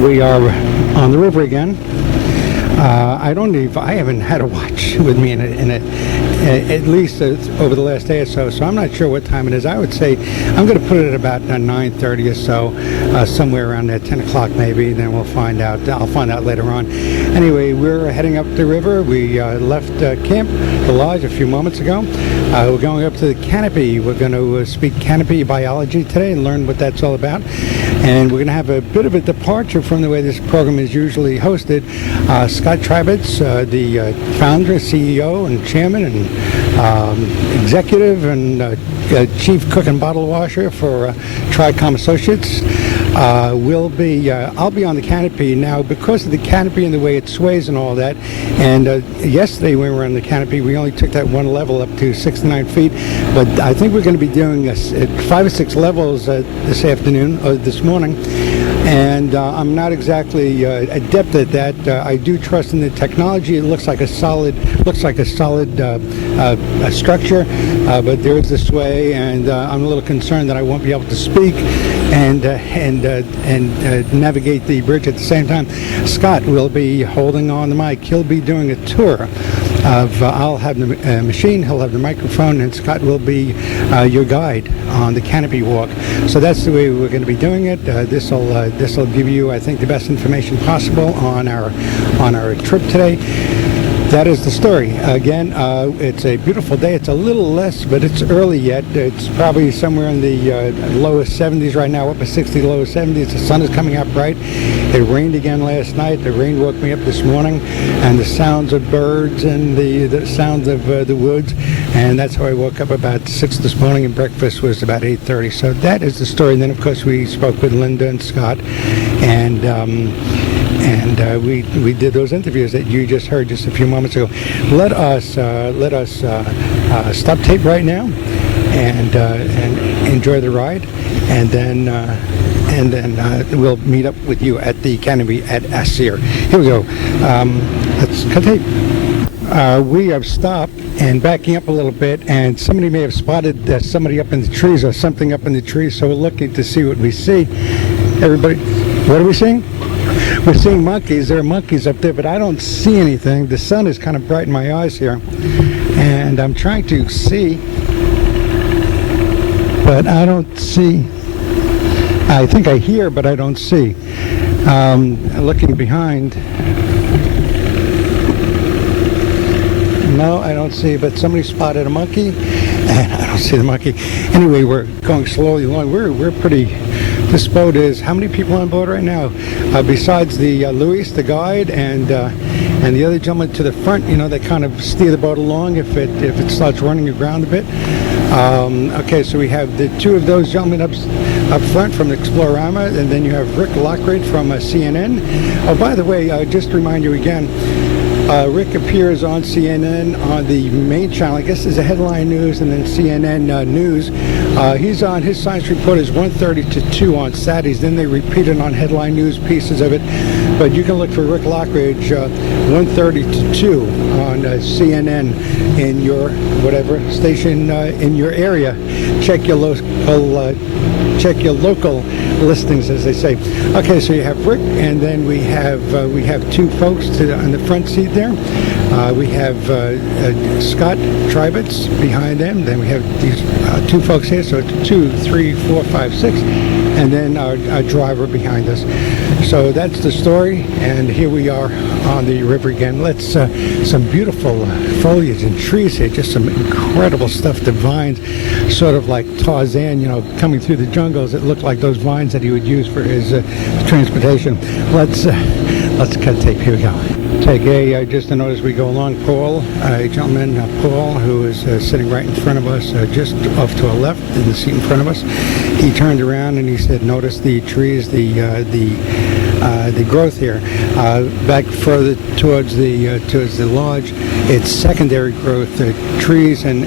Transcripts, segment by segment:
We are on the river again. I haven't had a watch with me at least over the last day or so, so I'm not sure what time it is. I would say I'm going to put it at about 9:30 or so, somewhere around there, 10 o'clock maybe, then we'll find out. I'll find out later on. Anyway, we're heading up the river. We left camp, the lodge, a few moments ago. We're going up to the canopy. We're going to speak canopy biology today and learn what that's all about. And we're going to have a bit of a departure from the way this program is usually hosted. Scott Treibitz, the founder, CEO, and chairman, and executive, and chief cook and bottle washer for Tricom Associates, I'll be on the canopy now because of the canopy and the way it sways and all that. And yesterday when we were on the canopy, we only took that one level up to 6 to 9 feet. But I think we're going to be doing 5 or 6 levels this afternoon or this morning. And I'm not exactly adept at that. I do trust in the technology. It looks like a solid structure, but there is a sway, and I'm a little concerned that I won't be able to speak and navigate the bridge at the same time. Scott will be holding on the mic. He'll be doing a tour of. I'll have the machine. He'll have the microphone, and Scott will be your guide on the canopy walk. So that's the way we're going to be doing it. This will give you, I think, the best information possible on our trip today. That is the story. Again, it's a beautiful day. It's a little less, but it's early yet. It's probably somewhere in the lowest 70s right now, upper 60s, lowest 70s. The sun is coming out bright. It rained again last night. The rain woke me up this morning, and the sounds of birds and the sounds of the woods, and that's how I woke up about 6 this morning, and breakfast was about 8:30. So that is the story. And then, of course, we spoke with Linda and Scott, and we did those interviews that you just heard just a few moments ago. Let us stop tape right now and enjoy the ride, and then we'll meet up with you at the canopy at ACEER. Here we go. Let's cut tape. We have stopped and backing up a little bit, and somebody may have spotted somebody up in the trees or something up in the trees, so we're looking to see what we see. Everybody, what are we seeing? We're seeing monkeys. There are monkeys up there, but I don't see anything. The sun is kind of bright in my eyes here, and I'm trying to see, but I don't see. I think I hear, but I don't see. Looking behind. No, I don't see, but somebody spotted a monkey, and I don't see the monkey. Anyway, we're going slowly along. We're pretty. This boat is, how many people on board right now? Besides the Luis, the guide, and the other gentleman to the front, you know, they kind of steer the boat along if it starts running aground a bit. Okay, so we have the two of those gentlemen up front from Explorama, and then you have Rick Lockridge from CNN. Oh, by the way, just to remind you again, Rick appears on CNN on the main channel. I guess there's a headline news and then CNN news. He's on, his science report is 1:30 to 2 on Saturdays. Then they repeat it on headline news pieces of it. But you can look for Rick Lockridge 1:30 to 2 on CNN in your whatever station in your area. Check your local listings, as they say. Okay, so you have Rick, and then we have two folks on the front seat there. We have Scott Treibitz behind them. Then we have these two folks here. So it's 2, 3, 4, 5, 6, and then our driver behind us. So that's the story, and here we are on the river again. Let's some beautiful foliage and trees here. Just some incredible stuff. The vines, sort of like Tarzan, you know, coming through the jungles. It looked like those vines that he would use for his transportation. Let's cut tape. Here we go. Take just a note as we go along. Paul, a gentleman, Paul, who is sitting right in front of us, just off to our left in the seat in front of us. He turned around and he said, "Notice the trees, the growth here." Back further towards the lodge, it's secondary growth, trees and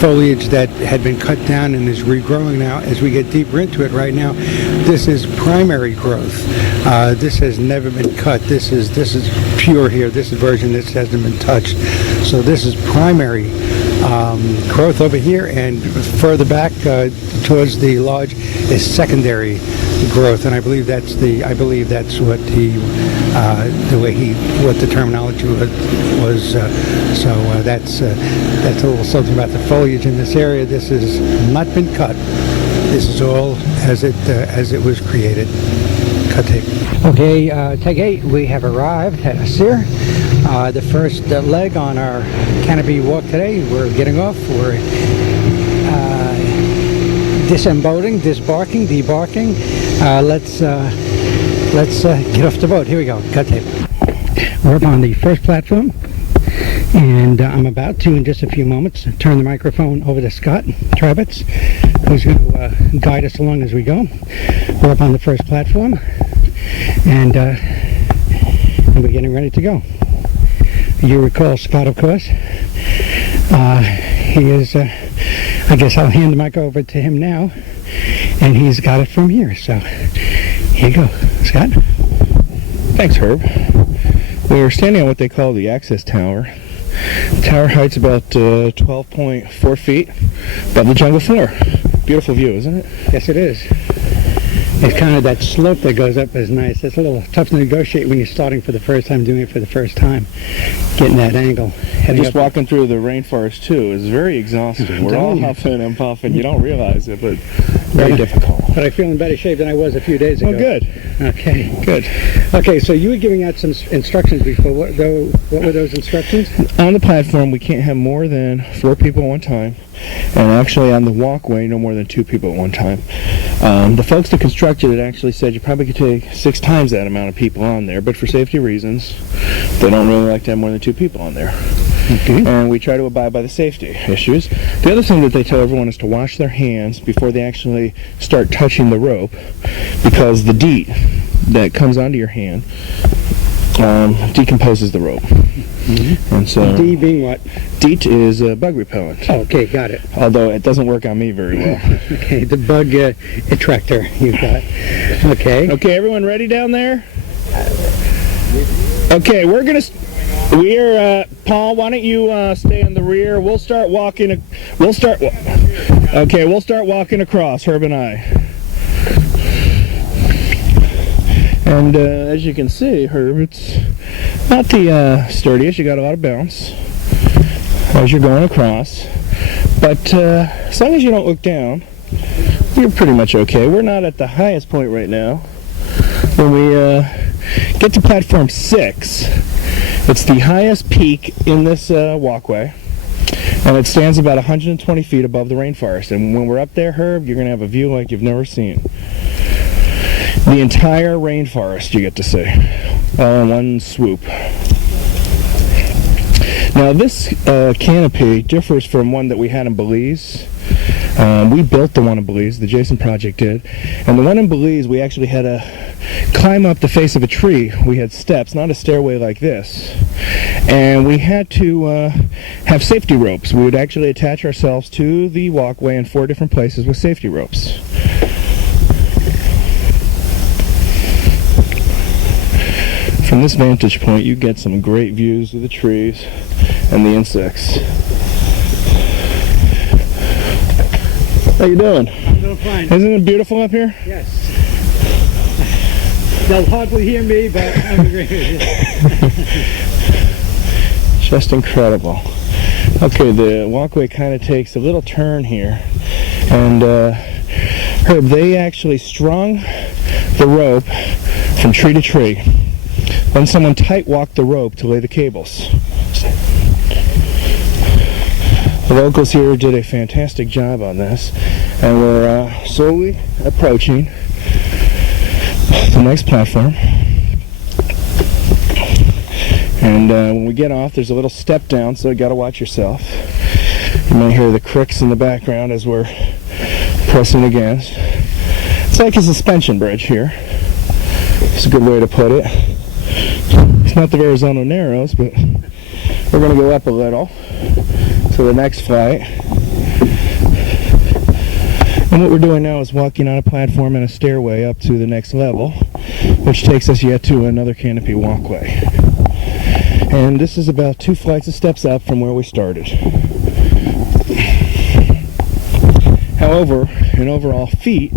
foliage that had been cut down and is regrowing now. As we get deeper into it right now, this is primary growth. This has never been cut. This is pure here. This is version that hasn't been touched. So this is primary growth over here, and further back towards the lodge is secondary growth, and I believe that's what what the terminology was. That's a little something about the foliage in this area. This has not been cut. This is all as it was created. Cut tape. Okay, take 8. We have arrived at ACEER. The first leg on our canopy walk today. We're getting off. We're disemboating, disbarking, debarking. Let's get off the boat. Here we go. Cut tape. We're up on the first platform, and I'm about to, in just a few moments, turn the microphone over to Scott Treibitz, who's going to guide us along as we go. We're up on the first platform, and we're getting ready to go. You recall Scott, of course. He is, I guess I'll hand the mic over to him now, and he's got it from here. So, here you go, Scott. Thanks, Herb. We're standing on what they call the access tower. The tower height's about 12.4 feet above the jungle floor. Beautiful view, isn't it? Yes, it is. It's kind of that slope that goes up is nice. It's a little tough to negotiate when you're starting for the first time, doing it for the first time, getting that angle. Just walking through the rainforest too is very exhausting. We're all huffing and puffing. You don't realize it, but very difficult. But I feel in better shape than I was a few days ago. Oh, good. Okay. Good. Okay, so you were giving out some instructions before. What were those instructions? On the platform, we can't have more than 4 people at one time. And actually on the walkway, no more than 2 people at one time. The folks that constructed it actually said you probably could take 6 times that amount of people on there, but for safety reasons, they don't really like to have more than 2 people on there. Okay. And we try to abide by the safety issues. The other thing that they tell everyone is to wash their hands before they actually start touching the rope, because the DEET that comes onto your hand decomposes the rope. Mm-hmm. And so D being what? DEET is a bug repellent. Oh, okay, got it. Although it doesn't work on me very well. Okay, the bug attractor you've got. Okay. Okay, everyone ready down there? Okay, Paul, why don't you stay in the rear? We'll start walking. We'll start walking across, Herb and I. And as you can see, Herb, it's not the sturdiest. You got a lot of bounce as you're going across. But as long as you don't look down, you're pretty much okay. We're not at the highest point right now. When we get to platform 6, it's the highest peak in this walkway, and it stands about 120 feet above the rainforest. And when we're up there, Herb, you're going to have a view like you've never seen. The entire rainforest you get to see, all in one swoop. Now this canopy differs from one that we had in Belize. We built the one in Belize, the Jason Project did, and the one in Belize we actually had to climb up the face of a tree. We had steps, not a stairway like this, and we had to have safety ropes. We would actually attach ourselves to the walkway in 4 different places with safety ropes. From this vantage point, you get some great views of the trees and the insects. How you doing? I'm doing fine. Isn't it beautiful up here? Yes. They'll hardly hear me, but I'm agreeing with you. Just incredible. Okay, the walkway kind of takes a little turn here, and Herb, they actually strung the rope from tree to tree. Then someone tight walked the rope to lay the cables. The locals here did a fantastic job on this, and we're slowly approaching the next platform. And when we get off, there's a little step down, so you got to watch yourself. You might hear the cricks in the background as we're pressing against. It's like a suspension bridge here. It's a good way to put it. It's not the Verrazano Narrows, but we're going to go up a little to the next flight. And what we're doing now is walking on a platform and a stairway up to the next level, which takes us yet to another canopy walkway. And this is about 2 flights of steps up from where we started. However, in overall feet,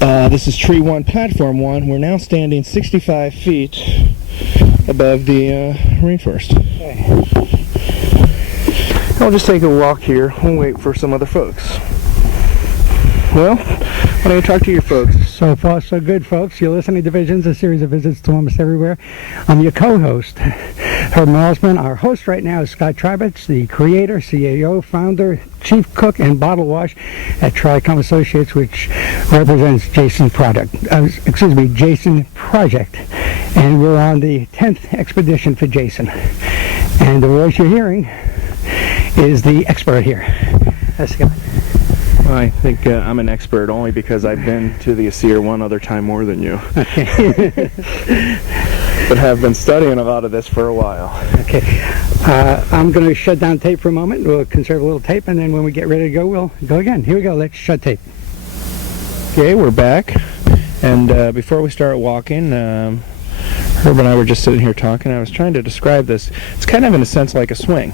This is Tree 1, Platform 1. We're now standing 65 feet above the rainforest. Okay. I'll just take a walk here and wait for some other folks. Well, why don't you talk to your folks? So far, so good, folks. You're listening to Visions, a series of visits to almost everywhere. I'm your co-host, Herb Malsman. Our host right now is Scott Treibitz, the creator, CAO, founder, chief cook, and bottle wash at Tricom Associates, which represents Jason Project. Jason Project. And we're on the 10th expedition for Jason. And the voice you're hearing is the expert here. That's Scott. I think I'm an expert only because I've been to the ACEER one other time more than you. Okay. But have been studying a lot of this for a while. Okay. I'm going to shut down tape for a moment. We'll conserve a little tape, and then when we get ready to go, we'll go again. Here we go. Let's shut tape. Okay, we're back. And before we start walking, Herb and I were just sitting here talking. I was trying to describe this. It's kind of in a sense like a swing,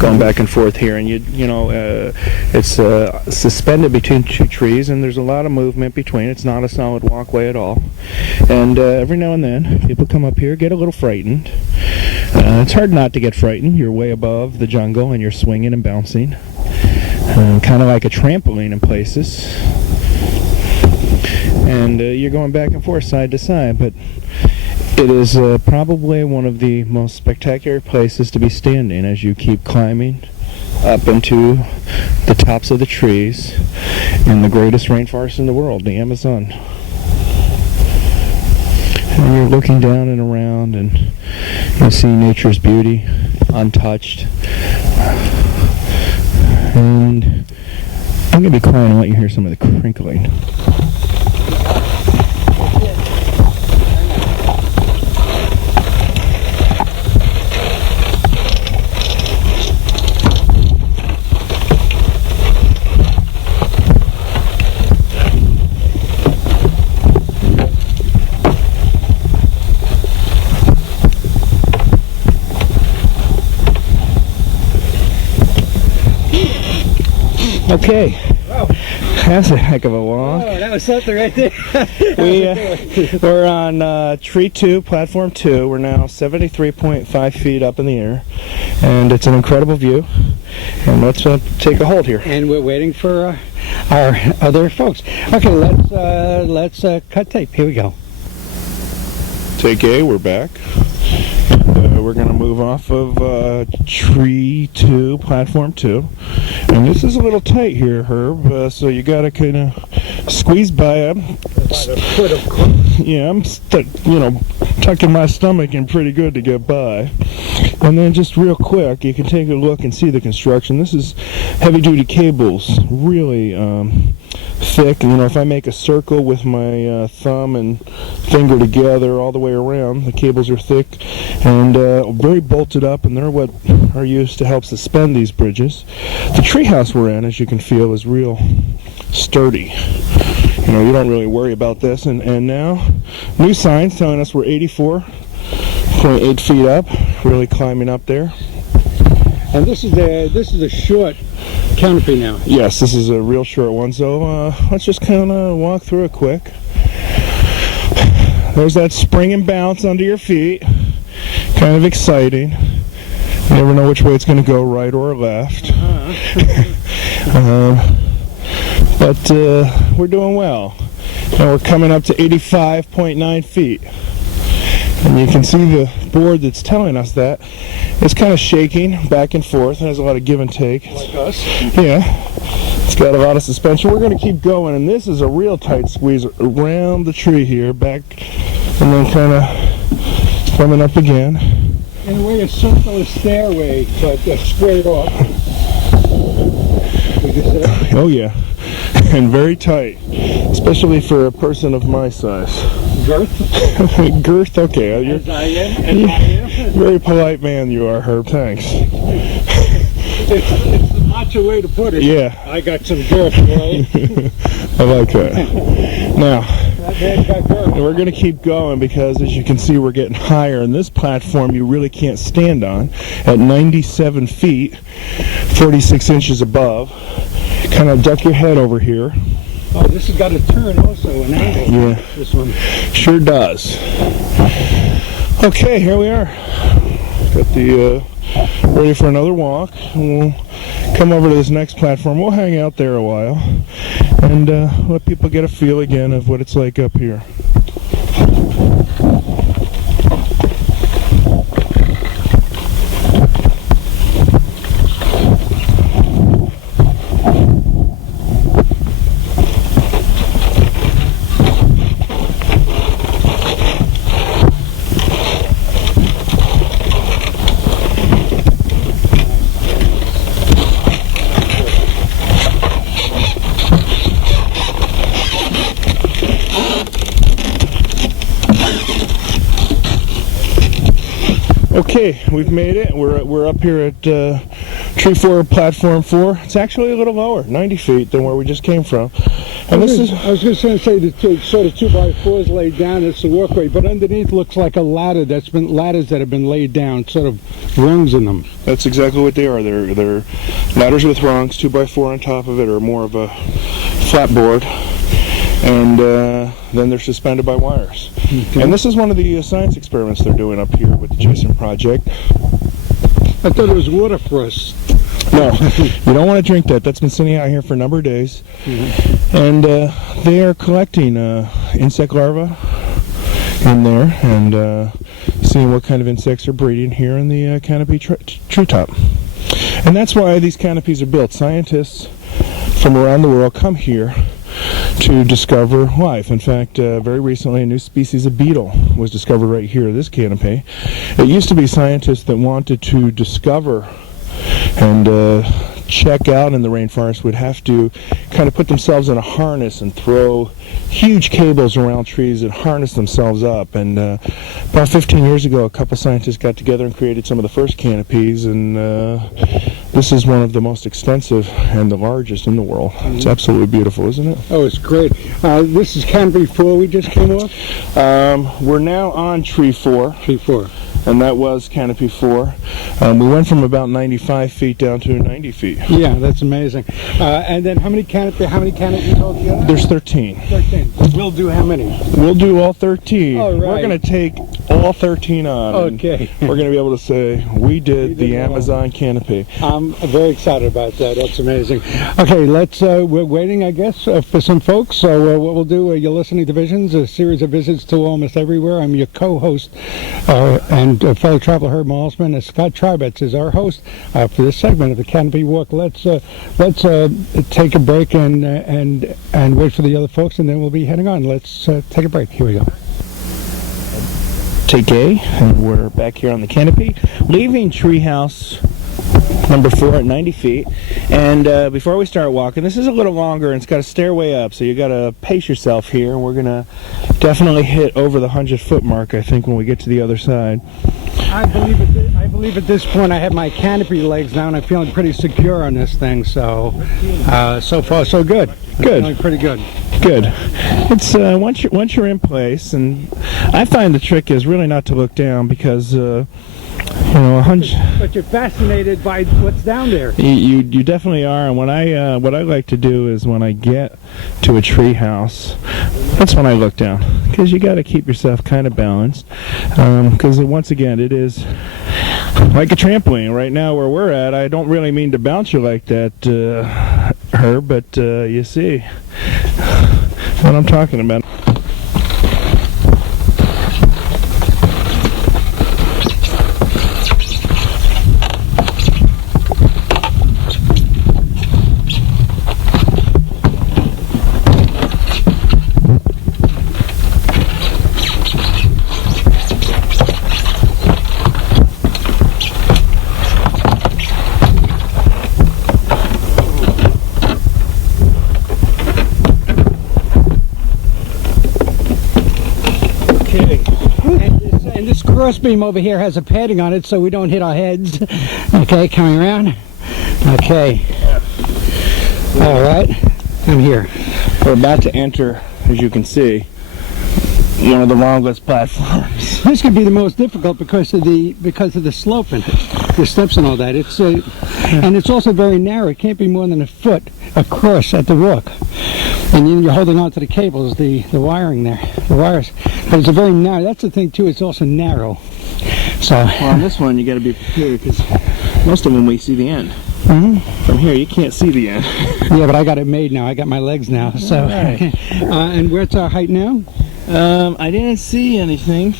going back and forth here, and it's suspended between two trees, and there's a lot of movement between. It's not a solid walkway at all, and every now and then people come up here, get a little frightened. It's hard not to get frightened. You're way above the jungle, and you're swinging and bouncing, kind of like a trampoline in places, and you're going back and forth, side to side, but it is probably one of the most spectacular places to be standing as you keep climbing up into the tops of the trees in the greatest rainforest in the world, the Amazon. And you're looking down and around, and you see nature's beauty untouched. And I'm going to be quiet and let you hear some of the crinkling. Okay, wow. That's a heck of a walk. Oh, that was something right there. We're on Tree 2, Platform 2. We're now 73.5 feet up in the air, and it's an incredible view. And let's take a hold here. And we're waiting for our other folks. Okay, let's cut tape. Here we go. Take A, we're back. We're going to move off of Tree 2, Platform 2. And this is a little tight here, Herb, so you got to kind of squeeze by him. Yeah, I'm tucking my stomach in pretty good to get by. And then just real quick, you can take a look and see the construction. This is heavy-duty cables, really thick. If I make a circle with my thumb and finger together all the way around, the cables are thick and very bolted up, and they're what are used to help suspend these bridges. The treehouse we're in, as you can feel, is real sturdy. You don't really worry about this. And now, new signs telling us we're 84.8 feet up, really climbing up there. And this is a short canopy now. Yes, this is a real short one, so let's just kind of walk through it quick. There's that spring and bounce under your feet, kind of exciting. You never know which way it's going to go, right or left. But we're doing well, and we're coming up to 85.9 feet. And you can see the board that's telling us that. It's kind of shaking back and forth, and has a lot of give and take. Like us? Yeah. It's got a lot of suspension. We're going to keep going, and this is a real tight squeeze around the tree here, back, and then kind of coming up again. In a way, a circular stairway, but squared off. Oh yeah, and very tight, especially for a person of my size. Girth? Girth, okay. As I am. Very polite man you are, Herb, thanks. It's the macho way to put it. Yeah. I got some girth, right? I like that. Now, we're going to keep going because, as you can see, we're getting higher, and this platform you really can't stand on at 97 feet, 46 inches above. Kind of duck your head over here. Oh, this has got a turn also, an angle. Yeah. This one. Sure does. Okay, here we are. Got the ready for another walk. We'll come over to this next platform. We'll hang out there a while and let people get a feel again of what it's like up here. Okay, we've made it. We're up here at Tree 4, Platform 4. It's actually a little lower, 90 feet than where we just came from. And this is... I was just going to say the sort of 2x4s laid down. It's the walkway, but underneath looks like a ladder. Ladders that have been laid down, sort of rungs in them. That's exactly what they are. They're ladders with rungs, 2x4 on top of it, or more of a flat board. And then they're suspended by wires. Okay. And this is one of the science experiments they're doing up here with the Jason Project. I thought it was water for us. No, you don't want to drink that. That's been sitting out here for a number of days. Mm-hmm. And they are collecting insect larvae in there and seeing what kind of insects are breeding here in the canopy treetop. And that's why these canopies are built. Scientists from around the world come here to discover life. In fact, very recently a new species of beetle was discovered right here, this canopy. It used to be scientists that wanted to discover and check out in the rainforest would have to kind of put themselves in a harness and throw huge cables around trees and harness themselves up. And about 15 years ago, a couple scientists got together and created some of the first canopies, and this is one of the most extensive and the largest in the world. Mm-hmm. It's absolutely beautiful, isn't it? Oh, it's great. This is Canopy 4 we just came off? We're now on Tree 4. Tree 4. And that was Canopy 4. We went from about 95 feet down to 90 feet. Yeah, that's amazing. And then how many canopies altogether? There's 13. 13. We'll do how many? We'll do all 13. All right. We're going to take all 13 on. Okay. We're going to be able to say, we did the Amazon canopy. I'm very excited about that. That's amazing. Okay, we're waiting, I guess, for some folks. So what we'll do, you're listening to Visions, a series of visits to almost everywhere. I'm your co-host and fellow traveler Herb Malsman. Scott Treibitz is our host for this segment of the Canopy Walk. Let's take a break and wait for the other folks, and then we'll be heading on. Let's take a break. Here we go. Take A, and we're back here on the canopy, leaving treehouse number 4 at 90 feet. And before we start walking, this is a little longer and it's got a stairway up, so you got to pace yourself here. We're going to definitely hit over the 100-foot mark, I think, when we get to the other side. I believe at this point I have my canopy legs now and I'm feeling pretty secure on this thing, so so far so good. Good. Feeling pretty good. Good. It's once you're in place, and I find the trick is really not to look down because But you're fascinated by what's down there. You definitely are. And what I like to do is when I get to a tree house, that's when I look down, because you got to keep yourself kind of balanced. Because once again, it is like a trampoline. Right now, where we're at, I don't really mean to bounce you like that, Herb, but you see what I'm talking about. Crossbeam over here has a padding on it so we don't hit our heads. Okay, coming around. Okay. All right, I'm here. We're about to enter, as you can see, one of the longest platforms. This could be the most difficult because of the slope in it. the steps and all that. It's and it's also very narrow. It can't be more than a foot across at the walk. And then you're holding on to the cables, the wiring there, the wires. But it's a very narrow. That's the thing too. It's also narrow. So well, on this one you got to be prepared because most of them we see the end. From here you can't see the end. Yeah, but I got it made now. I got my legs now. So right. And where's our height now? I didn't see anything.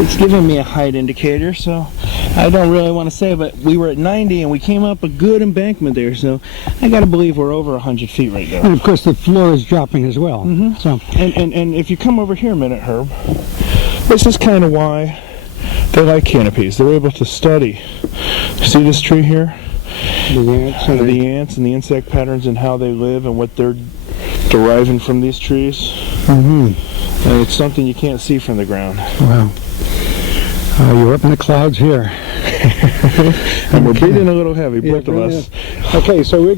It's giving me a height indicator, so I don't really want to say, but we were at 90 and we came up a good embankment there, so I got to believe we're over 100 feet right now. And of course the floor is dropping as well. So and if you come over here a minute, Herb, this is kind of why they like canopies. They're able to study. See this tree here? The ants and the insect patterns and how they live and what they're deriving from these trees. And it's something you can't see from the ground. Wow. You're up in the clouds here. And we're breathing a little heavy, both of us. Okay, so we're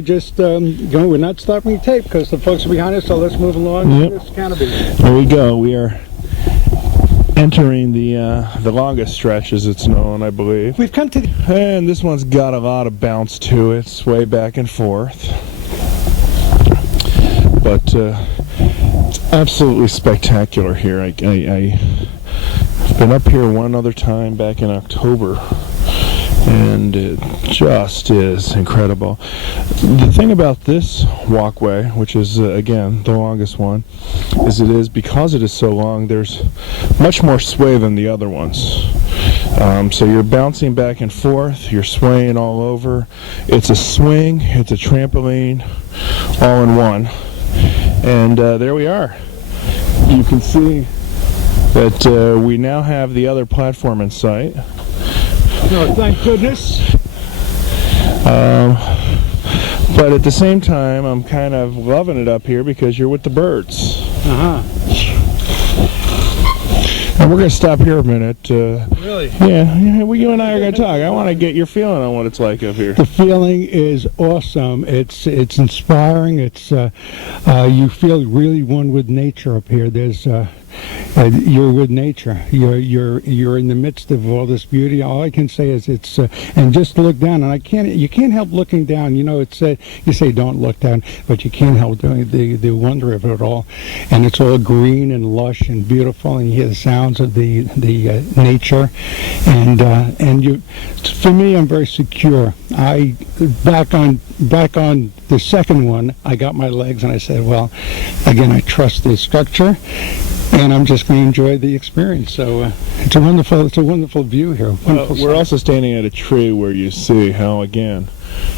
just going, we're not stopping tape because the folks are behind us, so let's move along. Yep. This canopy. There we go. We are entering the longest stretch, as it's known, I believe. We've come to and this one's got a lot of bounce to it. It's way back and forth. But it's absolutely spectacular here. I've been up here one other time back in October, and it just is incredible. The thing about this walkway, which is again the longest one, is because it is so long, there's much more sway than the other ones. So you're bouncing back and forth, you're swaying all over. It's a swing, it's a trampoline, all in one. And there we are. You can see that we now have the other platform in sight. Oh, thank goodness. But at the same time, I'm kind of loving it up here because you're with the birds. And we're going to stop here a minute. Really? Yeah, you and I are going to talk. I want to get your feeling on what it's like up here. The feeling is awesome. It's inspiring. It's you feel really one with nature up here. There's you're with nature. You're in the midst of all this beauty. All I can say is it's and just look down, and you can't help looking down. You know, it's you say don't look down, but you can't help doing the wonder of it all. And it's all green and lush and beautiful, and you hear the sounds of the nature, and you. For me, I'm very secure. Back on the second one, I got my legs, and I said, well, again, I trust the structure. And I'm just going to enjoy the experience. So it's a wonderful view here. We're also standing at a tree where you see how, again,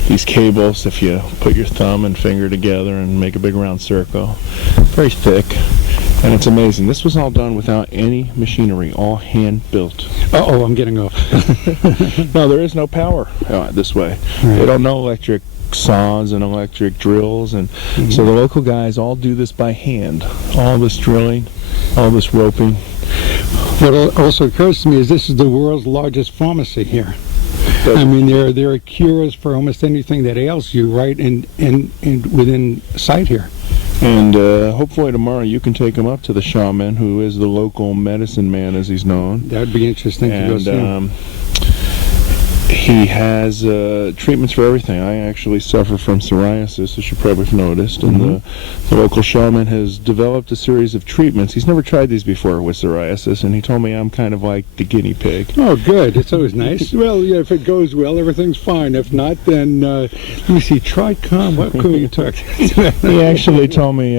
these cables, if you put your thumb and finger together and make a big round circle, very thick, and it's amazing. This was all done without any machinery, all hand built. Uh-oh, I'm getting off. No, there is no power this way. Right. They don't know electric saws and electric drills, and so the local guys all do this by hand. All this drilling, all this roping. What also occurs to me is this is the world's largest pharmacy here. I mean, there are cures for almost anything that ails you right in within sight here. And hopefully tomorrow you can take him up to the shaman, who is the local medicine man, as he's known. That would be interesting to go see him. He has treatments for everything. I actually suffer from psoriasis, as you probably have noticed, and the local shaman has developed a series of treatments. He's never tried these before with psoriasis, and he told me I'm kind of like the guinea pig. Oh, good. It's always nice. Well, yeah, if it goes well, everything's fine. If not, then, let me see, Tricom, what could we talk to? He actually told me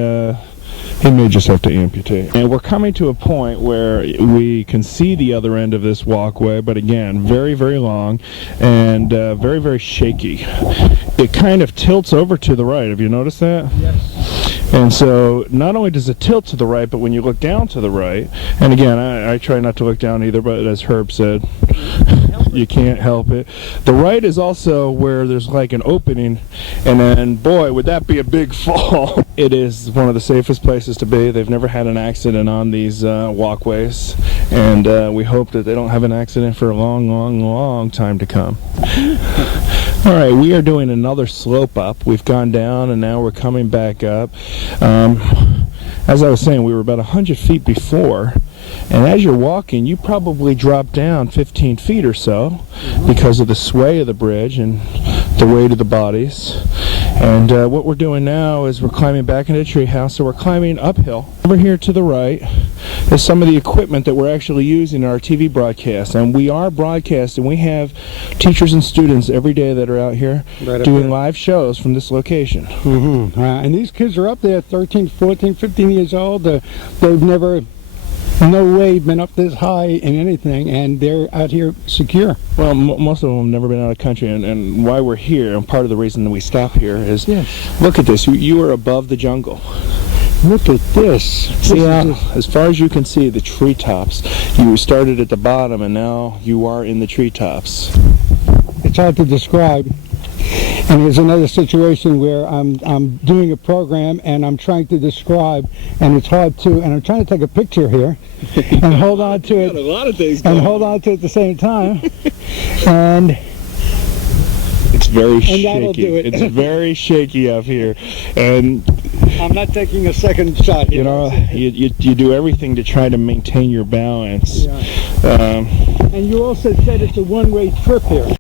he may just have to amputate. And we're coming to a point where we can see the other end of this walkway, but again, very, very long and very, very shaky. It kind of tilts over to the right. Have you noticed that? Yes. And so not only does it tilt to the right, but when you look down to the right, and again, I try not to look down either, but as Herb said, you can't help it. The right is also where there's like an opening, and then, boy, would that be a big fall. It is one of the safest places to be. They've never had an accident on these walkways, and we hope that they don't have an accident for a long, long, long time to come. All right, we are doing another slope up. We've gone down, and now we're coming back up. as I was saying, we were about 100 feet before, and as you're walking, you probably drop down 15 feet or so because of the sway of the bridge and the weight of the bodies. And what we're doing now is we're climbing back into the treehouse, so we're climbing uphill. Over here to the right is some of the equipment that we're actually using in our TV broadcast, and we are broadcasting. We have teachers and students every day that are out here doing live shows from this location. And these kids are up there 13, 14, 15 years old. They've never, no way, been up this high in anything, and they're out here secure. Well, most of them have never been out of country, and why we're here, and part of the reason that we stop here is, look at this, you are above the jungle. Look at this. See how, as far as you can see, the treetops. You started at the bottom, and now you are in the treetops. It's hard to describe. And here's another situation where I'm doing a program and I'm trying to describe, and it's hard to, and I'm trying to take a picture here and hold on to it. A lot of things and hold on to it at the same time. And it's very shaky. That'll do it. It's very shaky up here, and I'm not taking a second shot here. You know, you do everything to try to maintain your balance. And you also said it's a one-way trip here.